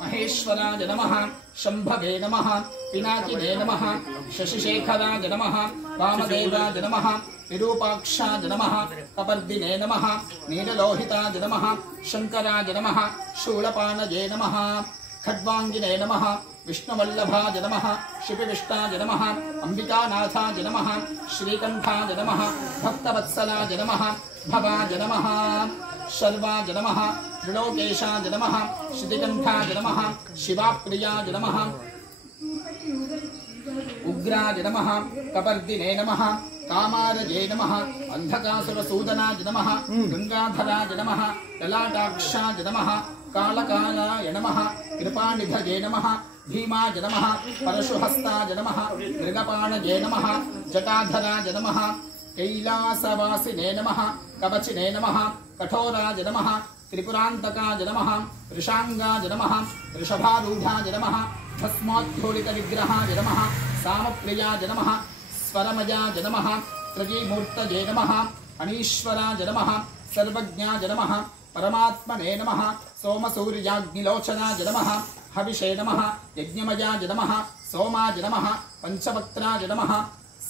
महेश्वराय नमः शंभवे नमः पिनाकिने नमः शशिशेखराय नमः वामदेवाय नमः विरूपाक्षाय नमः कपर्दिने नमः नीललोहिताय नमः शंकराय नमः शूलपाणये नमः खड्वांगिने नमः विष्णुवल्लभाय नमः शिपिविष्टाय नमः अंबिकानाथाय नमः श्रीकंठाय नमः भक्तवत्सलाय नमः भवाय नमः शर्वाय नमः त्रिलोकेशाय नमः श्रीकंठाय नमः शिवाप्रियाय नमः उग्राय नमः कपर्दिने नमः कामारये नमः अंधकासुरसूदनाय नमः गंगाधराय नमः ललाटाक्षाय नमः कालकालाय नमः कृपानिधये नमः भीमाय नमः परशुहस्ताय नमः मृगपाणये नमः जटाधराय नमः कैलासवासिने नमः कवचिने नमः कठोराय नमः त्रिपुरान्तकाय नमः वृषांगाय नमः वृषभारूढाय नमः भस्मोद्धूलितविग्रहाय नमः सामप्रियाय नमः स्वरमयाय नमः त्रयीमूर्तये नमः अनीश्वराय नमः सर्वज्ञाय नमः परमात्मने नमः सोमसूर्याग्निलोचनाय नमः हविषे नमः यज्ञमयाय नमः सोमाय नमः पंचवक्त्राय नमः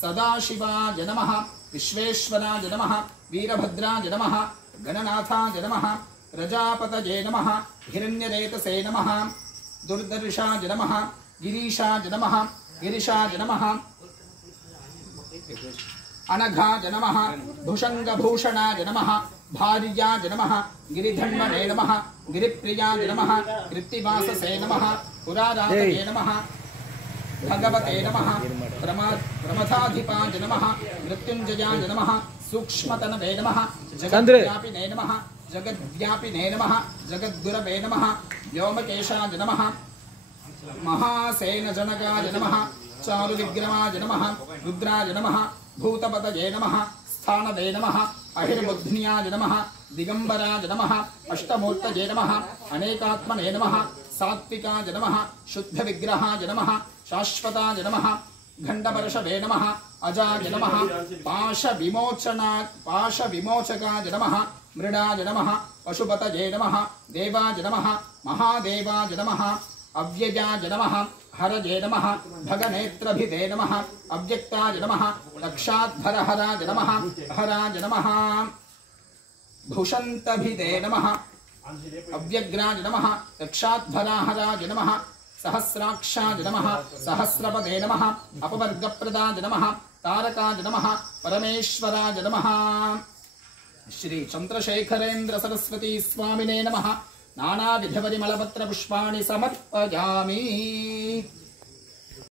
सदाशिवाय नमः विश्वेश्वराय नमः वीरभद्राय नमः गणनाथाय नमः प्रजापतये नमः हिरण्यरेतसे नमः दुर्दर्शाय नमः गिरीशाय नमः गिरिशाय नमः अनघाय नमः भुषंगभूषणाय नमः भार्याय नमः गिरिधन्वने नमः गिरिप्रियाय नमः कृत्तिवाससे नमः पुरारातये नमः भगवते नमः प्रमथाधिपाय नमः मृत्युंजयाय नमः सूक्ष्मतनवे नमः जगद्व्यापिने नमः जगद्व्यापिने नमः जगद्गुरवे नमः व्योमकेशाय नमः महासेनजनकाय नमः चारुविग्रमाय नमः रुद्राय नमः भूतपतये नमः स्थानवे नमः अहिर्बुद्ध्याय नमः दिगंबराय नमः अष्टमूर्तये नमः अनेकात्मने नमः सात्विकाय नमः शुद्धविग्रहाय नमः शाश्वताय नमः घण्टपर्षवे नमः अजाय नमः पाशविमोचकाय नमः मृडाय नमः पशुपतये नमः देवाय नमः महादेवाय नमः अव्ययाय नमः हरये नमः भगनेत्रभिदे नमः अव्यक्ताय नमः रक्षाध्वरहराय नमः हराय नमः भूषन्तभिदे नमः अव्यग्राय नमः रक्षाध्वराहराय नमः सहस्राक्षाय नमः सहस्रपदे नमः अपवर्गप्रदाय नमः तारकाय नमः परमेश्वराय नमः श्री चंद्रशेखरेन्द्र सरस्वती स्वामिने नमः नानाविधपरिमलपत्रपुष्पाणि समर्पयामि।